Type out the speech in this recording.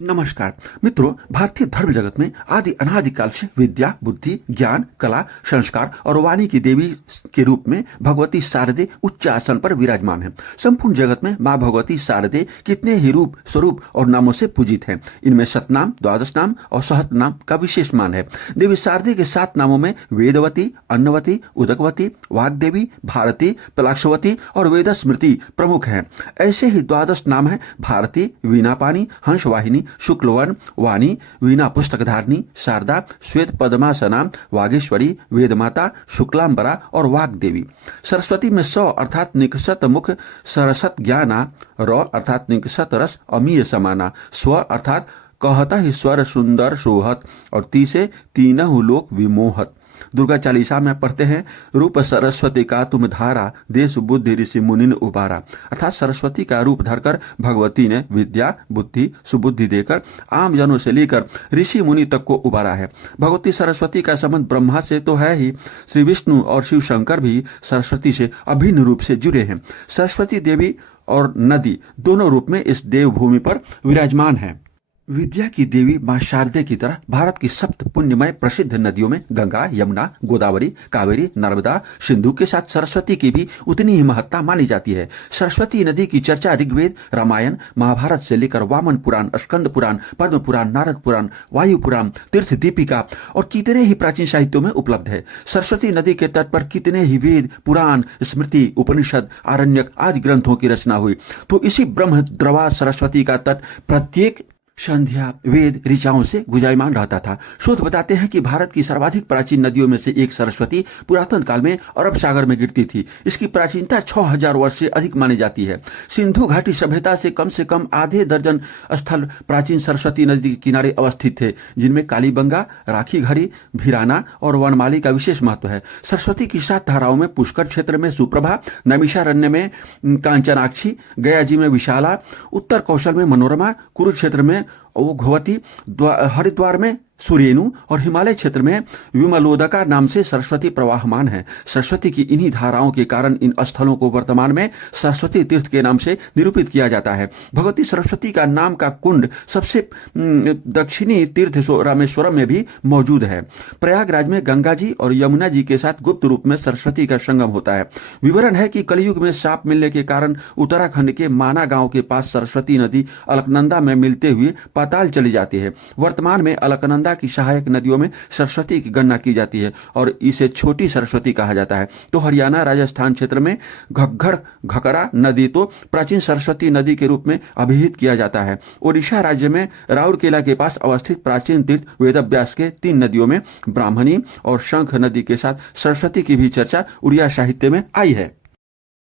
नमस्कार मित्रों, भारतीय धर्म जगत में आदि अनादिकाल से विद्या, बुद्धि, ज्ञान, कला, संस्कार और वाणी की देवी के रूप में भगवती शारदे उच्च आसन पर विराजमान है। संपूर्ण जगत में माँ भगवती शारदे कितने ही रूप, स्वरूप और नामों से पूजित हैं। इनमें शतनाम, द्वादश नाम और सहस्त्र नाम का विशेष मान है। देवी शारदे के 7 नामों में वेदवती, अन्नवती, उदकवती, वाग्देवी, भारती, पलाक्षवती और वेदस्मृति प्रमुख हैं। ऐसे ही द्वादश नाम है भारती, वीणापानी, हंसवाहिनी, शुक्लवन, वाणी, वीणा पुस्तकधारिणी, शारदा, श्वेत पद्मासना, वागेश्वरी, वेदमाता, शुक्लांबरा और वाग्देवी। सरस्वती में 100 अर्थात निकषत मुख, सरसत ज्ञाना, र अर्थात निकषत रस, अमीय समाना, स्व अर्थात कहता ही स्वर सुंदर सोहत और ती से तीनहु लोक विमोहत। दुर्गा चालीसा में पढ़ते हैं, रूप सरस्वती का तुम धारा, देश बुद्धि ऋषि मुनिन उबारा। अर्थात सरस्वती का रूप धरकर भगवती ने विद्या, बुद्धि, सुबुद्धि देकर आम जनों से लेकर ऋषि मुनि तक को उबारा है। भगवती सरस्वती का संबंध ब्रह्मा से तो है ही, श्री विष्णु और शिव शंकर भी सरस्वती से अभिन्न रूप से जुड़े हैं। सरस्वती देवी और नदी दोनों रूप में इस देवभूमि पर विराजमान है। विद्या की देवी मां शारदे की तरह भारत की 7 पुण्यमय प्रसिद्ध नदियों में गंगा, यमुना, गोदावरी, कावेरी, नर्मदा, सिंधु के साथ सरस्वती की भी उतनी ही महत्ता मानी जाती है। सरस्वती नदी की चर्चा ऋग्वेद, रामायण, महाभारत से लेकर वामन पुराण, स्कंद पुराण, पद्म पुराण, नारद पुराण, वायु पुराण, तीर्थ दीपिका और कितने ही प्राचीन साहित्यों में उपलब्ध है। सरस्वती नदी के तट पर कितने ही वेद, पुराण, स्मृति, उपनिषद, आरण्यक आदि ग्रंथों की रचना हुई। तो इसी ब्रह्म द्रवा सरस्वती का तट प्रत्येक संध्या वेद ऋचाओं से गुंजायमान रहता था। शोध बताते हैं कि भारत की सर्वाधिक प्राचीन नदियों में से एक सरस्वती पुरातन काल में अरब सागर में गिरती थी। इसकी प्राचीनता 6000 वर्ष से अधिक मानी जाती है। सिंधु घाटी सभ्यता से कम आधे दर्जन स्थल प्राचीन सरस्वती नदी के किनारे अवस्थित थे, जिनमें कालीबंगा, राखी घड़ी, भिराना और वनमाली का विशेष महत्व है। सरस्वती की 7 धाराओं में पुष्कर क्षेत्र में सुप्रभा, नैमिषारण्य में कांचनाक्षी, गयाजी में विशाला, उत्तर कौशल में मनोरमा, कुरुक्षेत्र में ओघवती, हरिद्वार में सुरेनु और हिमालय क्षेत्र में विमलोदका नाम से सरस्वती प्रवाहमान है। सरस्वती की इन्हीं धाराओं के कारण इन स्थलों को वर्तमान में सरस्वती तीर्थ के नाम से निरूपित किया जाता है। भगवती सरस्वती का नाम का कुंड सबसे दक्षिणी तीर्थ रामेश्वरम में भी मौजूद है। प्रयागराज में गंगा जी और यमुना जी के साथ गुप्त रूप में सरस्वती का संगम होता है। विवरण है कि कलयुग में शाप मिलने के कारण उत्तराखंड के माना गांव के पास सरस्वती नदी अलकनंदा में मिलते हुए पाताल चली जाती है। वर्तमान में अलकनंदा की सहायक नदियों में सरस्वती की गणना की जाती है और इसे छोटी सरस्वती कहा जाता है। तो हरियाणा राजस्थान क्षेत्र में घग्घर घकरा नदी तो प्राचीन सरस्वती नदी के रूप में अभिहित किया जाता है। ओडिशा राज्य में राउरकेला के पास अवस्थित प्राचीन तीर्थ वेदव्यास के 3 नदियों में ब्राह्मणी और शंख नदी के साथ सरस्वती की भी चर्चा उड़िया साहित्य में आई है।